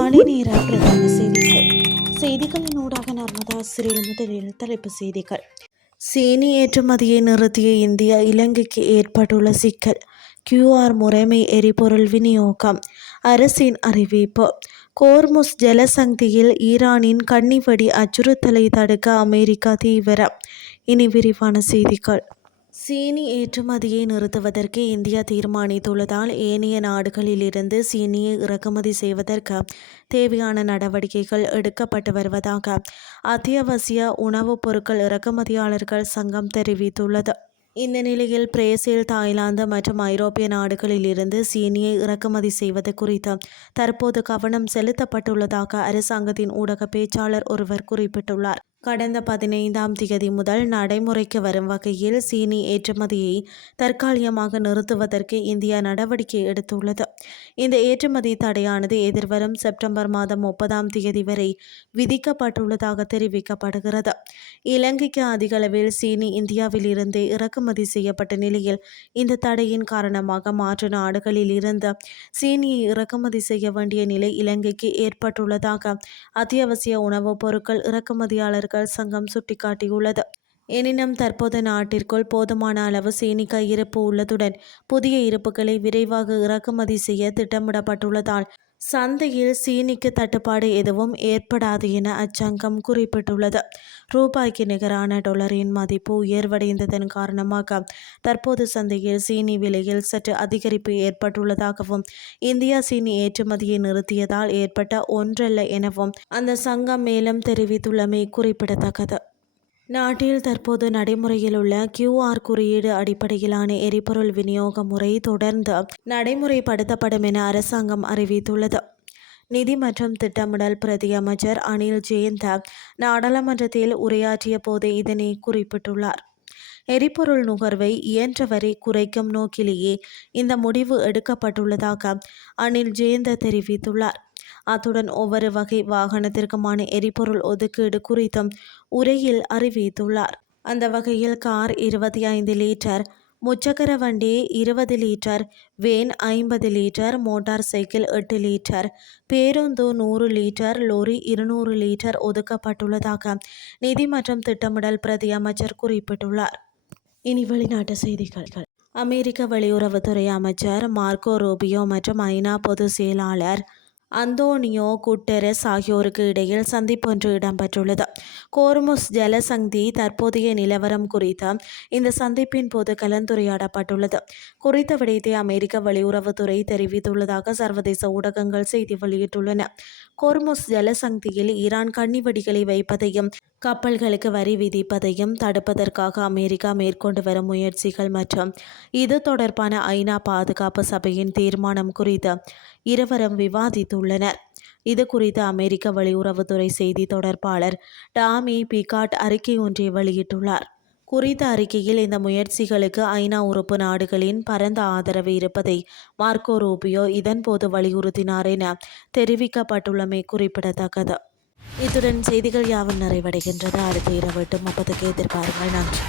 காலை நேர பிரதான செய்திகளின் ஊடாக நர்மதா சிறில் முதலில் தலைப்பு செய்திகள். சீனி ஏற்றுமதியை நிறுத்திய இந்தியா, இலங்கைக்கு ஏற்பட்டுள்ள சிக்கல். QR முறைமை எரிபொருள் விநியோகம், அரசின் அறிவிப்பு. கோர்முஸ் ஜலசந்தியில் ஈரானின் கன்னிவெடி அச்சுறுத்தலை தடுக்க அமெரிக்கா தீவிரம். இனி விரிவான செய்திகள். சீனி ஏற்றுமதியை நிறுத்துவதற்கு இந்தியா தீர்மானித்துள்ளதால் ஏனைய நாடுகளிலிருந்து சீனியை இறக்குமதி செய்வதற்கு தேவையான நடவடிக்கைகள் எடுக்கப்பட்டு வருவதாக அத்தியாவசிய உணவுப் பொருட்கள் இறக்குமதியாளர்கள் சங்கம் தெரிவித்துள்ளது. இந்த நிலையில் பிரேசில், தாய்லாந்து மற்றும் ஐரோப்பிய நாடுகளிலிருந்து சீனியை இறக்குமதி செய்வது குறித்து தற்போது கவனம் செலுத்தப்பட்டுள்ளதாக அரசாங்கத்தின் ஊடக பேச்சாளர் ஒருவர் குறிப்பிட்டுள்ளார். கடந்த 15ஆம் தேதி முதல் நடைமுறைக்கு வரும் வகையில் சீனி ஏற்றுமதியை தற்காலிகமாக நிறுத்துவதற்கு இந்தியா நடவடிக்கை எடுத்துள்ளது. இந்த ஏற்றுமதி தடையானது எதிர்வரும் செப்டம்பர் மாதம் 30ஆம் தேதி வரை விதிக்கப்பட்டுள்ளதாக தெரிவிக்கப்படுகிறது. இலங்கைக்கு அதிகளவில் சீனி இந்தியாவில் இருந்து இறக்குமதி செய்யப்பட்ட நிலையில் இந்த தடையின் காரணமாக மாற்று நாடுகளில் இருந்து சீனியை இறக்குமதி செய்ய வேண்டிய நிலை இலங்கைக்கு ஏற்பட்டுள்ளதாக அத்தியாவசிய உணவுப் பொருட்கள் இறக்குமதியாளர்கள் சங்கம் சுட்டிக்காட்டியுள்ளது. எனினும் தற்போது நாட்டிற்குள் போதுமான அளவு சீனி கையிருப்பு உள்ளதுடன் புதிய இருப்புகளை விரைவாக இறக்குமதி செய்ய திட்டமிடப்பட்டுள்ளதால் சந்தையில் சீனிக்கு தட்டுப்பாடு எதுவும் ஏற்படாது என அச்சங்கம் குறிப்பிட்டுள்ளது. ரூபாய்க்கு நிகரான டாலரின் மதிப்பு உயர்வடைந்ததன் காரணமாக தற்போது சந்தையில் சீனி விலையில் சற்று அதிகரிப்பு ஏற்பட்டுள்ளதாகவும் இந்தியா சீனி ஏற்றுமதியை நிறுத்தியதால் ஏற்பட்ட ஒன்றல்ல எனவும் அந்த சங்கம் மேலும் தெரிவித்துள்ளமை குறிப்பிடத்தக்கது. நாட்டில் தற்போது நடைமுறையில் உள்ள QR குறியீடு அடிப்படையிலான எரிபொருள் விநியோக முறை தொடர்ந்து நடைமுறைப்படுத்தப்படும் என அரசாங்கம் அறிவித்துள்ளது. நிதி மற்றும் திட்டமிடல் பிரதி அமைச்சர் அனில் ஜெயந்த நாடாளுமன்றத்தில் உரையாற்றிய போது இதனை குறிப்பிட்டுள்ளார். எரிபொருள் நுகர்வை இயன்றவரை குறைக்கும் நோக்கிலேயே இந்த முடிவு எடுக்கப்பட்டுள்ளதாக அனில் ஜெயந்த தெரிவித்துள்ளார். அத்துடன் ஒவ்வொரு வகை வாகனத்திற்குமான எரிபொருள் ஒதுக்கீடு குறித்தும் உரையில் அறிவித்துள்ளார். அந்த வகையில் கார் 25 லிட்டர், முச்சக்கர வண்டி 20 litre, van 50 litre, motor cycle 8 litre, பேருந்து 100 லிட்டர், லோரி 200 லிட்டர் ஒதுக்கப்பட்டுள்ளதாக நிதி மற்றும் திட்டமிடல் பிரதி அமைச்சர் குறிப்பிட்டுள்ளார். இனி வெளிநாட்டு செய்திகள். அமெரிக்க வெளியுறவுத்துறை அமைச்சர் மார்க்கோ ரூபியோ மற்றும் ஐநா பொதுச் செயலாளர் அந்தோனியோ குட்டெரஸ் ஆகியோருக்கு இடையில் சந்திப்பொன்று இடம்பெற்றுள்ளது. கோர்முஸ் ஜலசந்தி தற்போதைய நிலவரம் குறித்து இந்த சந்திப்பின் போது கலந்துரையாடப்பட்டுள்ளது. குறித்த விடயத்தை அமெரிக்க வெளியுறவுத்துறை தெரிவித்துள்ளதாக சர்வதேச ஊடகங்கள் செய்தி வெளியிட்டுள்ளன. கோர்முஸ் ஜலசந்தியில் ஈரான் கன்னிவெடிகளை வைப்பதையும் கப்பல்களுக்கு வரி விதிப்பதையும் தடுப்பதற்காக அமெரிக்கா மேற்கொண்டு வரும் முயற்சிகள் மற்றும் இது தொடர்பான ஐநா பாதுகாப்பு சபையின் தீர்மானம் குறித்து இருவரும் விவாதித்துள்ளனர். இது குறித்து அமெரிக்க வெளியுறவுத்துறை செய்தி தொடர்பாளர் டாமி பிகாட் அறிக்கை ஒன்றை வெளியிட்டுள்ளார். குறித்த அறிக்கையில் இந்த முயற்சிகளுக்கு ஐநா உறுப்பு நாடுகளின் பரந்த ஆதரவு இருப்பதை மார்க்கோ ரூபியோ இதன்போது வலியுறுத்தினார் என தெரிவிக்கப்பட்டுள்ளமை குறிப்பிடத்தக்கது. இத்துடன் செய்திகள் யாவும் நிறைவடைகின்றது. அடுத்த இரவு 8:30 எதிர்பாருங்கள். நன்றி.